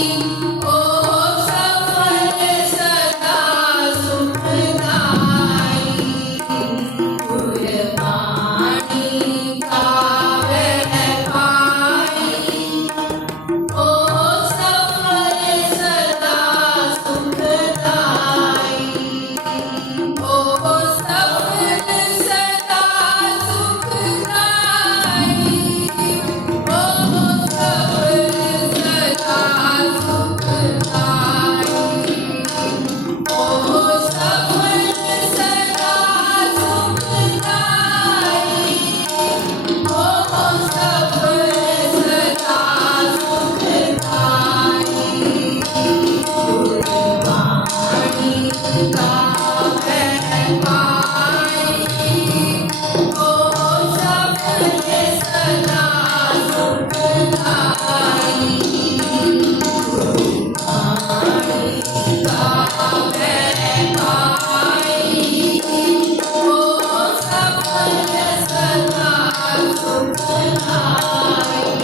you. Thank you.